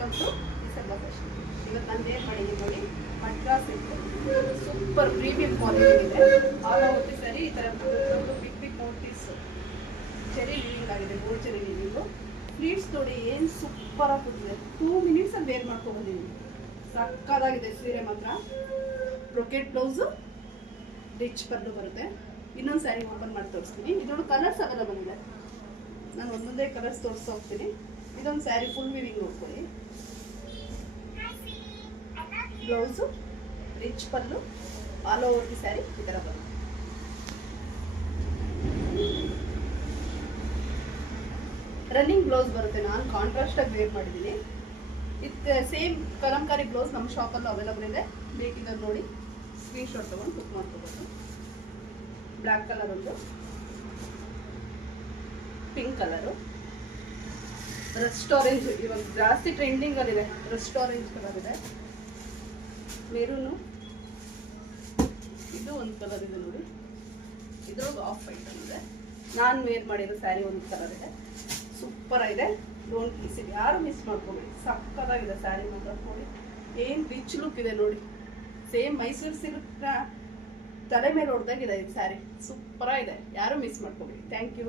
Welcome to December fashion. ಇವತ್ತು ನಾನು wear ಮಾಡಿದ್ದೀನಿ ನೋಡಿ, ಮಡ್ರಾಸ್ ಸೂಪರ್ ಪ್ರೀಮಿಯಂ ಕ್ವಾಲಿಟಿ ಇದೆ. ಆಲ್ ಓವರ್ ಸರಿ ಈ ಥರ ಬಿಗ್ ಬಿಗ್ ನೋಟಿಸ್ ಚೆರಿ ಲೀವಿಂಗ್ ಆಗಿದೆ, ಗೋಲ್ಡ್ ಚೆರಿ ಲೀವಿಂಗು. ಫ್ಲೀಟ್ಸ್ ನೋಡಿ ಏನು ಸೂಪರ್ ಆಗ್ತಿದೆ. 2 ಮಿನಿಟ್ಸಲ್ಲಿ ವೇರ್ ಮಾಡ್ಕೊಬಂದಿದ್ದೀನಿ. ಸಕ್ಕದಾಗಿದೆ ಸೀರೆ ಮಾತ್ರ. ಬ್ರೊಕೆಟ್ ಬ್ಲೌಸು, ರಿಚ್ ಪಲ್ಲು ಬರುತ್ತೆ. ಇನ್ನೊಂದು ಸ್ಯಾರಿ ಓಪನ್ ಮಾಡಿ ತೋರಿಸ್ತೀನಿ. ಇದೊಂದು ಕಲರ್ಸ್ ಅವೈಲಬಲ್ ಇದೆ, ನಾನು ಒಂದೊಂದೇ ಕಲರ್ಸ್ ತೋರಿಸ್ತಾ ಹೋಗ್ತೀನಿ. ಇದೊಂದು ಸ್ಯಾರಿ ಫುಲ್ ವಿವಿಂಗ್ ನೋಡ್ಕೊಳ್ಳಿ. Blouse, rich pallu, all over the sari ಈ ಥರ ಬರುತ್ತೆ. ರನ್ನಿಂಗ್ ಬ್ಲೌಸ್ ಬರುತ್ತೆ. ನಾನು ಕಾಂಟ್ರಾಸ್ಟಾಗಿ ವೇರ್ ಮಾಡಿದ್ದೀನಿ. ಇದು ಸೇಮ್ ಕಲಂಕಾರಿ ಬ್ಲೌಸ್ ನಮ್ಮ ಶಾಪಲ್ಲೂ ಅವೈಲಬಲ್ ಇದೆ. ಬೇಕಿದ್ರೆ ನೋಡಿ ಸ್ಕ್ರೀನ್ಶಾಟ್ ತೊಗೊಂಡು ಬುಕ್ ಮಾಡ್ಕೋಬೋದು. ಬ್ಲ್ಯಾಕ್ ಕಲರ್ ಒಂದು, ಪಿಂಕ್ ಕಲರು, ರಸ್ಟ್ ಆರೆಂಜ್ ಇವಾಗ ಜಾಸ್ತಿ ಟ್ರೆಂಡಿಂಗಲ್ಲಿದೆ. ರಸ್ಟ್ ಆರೆಂಜ್ ಕಲರ್ ಇದೆ, ಮೆರೂನು, ಇದು ಒಂದು ಕಲರ್ ಇದೆ ನೋಡಿ. ಇದ್ರೊಳಗೆ ಆಫ್ ವೈಟ್ ಇದೆ. ನಾನು ವೇರ್ ಮಾಡಿರೋ ಸ್ಯಾರಿ ಒಂದು ಕಲರ್ ಇದೆ, ಸೂಪರ್ ಆಗಿದೆ. ಡೋಂಟ್ ಮಿಸ್ ಇದೆ, ಯಾರು ಮಿಸ್ ಮಾಡ್ಕೋಬೇಡಿ. ಸಕ್ಕತ್ತಾಗಿದೆ ಸ್ಯಾರಿ ಮಾತ್ರ. ನೋಡಿ ಏನು ರಿಚ್ ಲುಕ್ ಇದೆ ನೋಡಿ. ಸೇಮ್ ಮೈಸೂರು ಸಿಲ್ಕ್ ತಲೆ ಮೇಲೆ ಹೊಡೆದಾಗಿದೆ ಇದು ಸ್ಯಾರಿ. ಸೂಪರಾಗಿದೆ, ಯಾರು ಮಿಸ್ ಮಾಡ್ಕೋಬೇಡಿ. Thank you.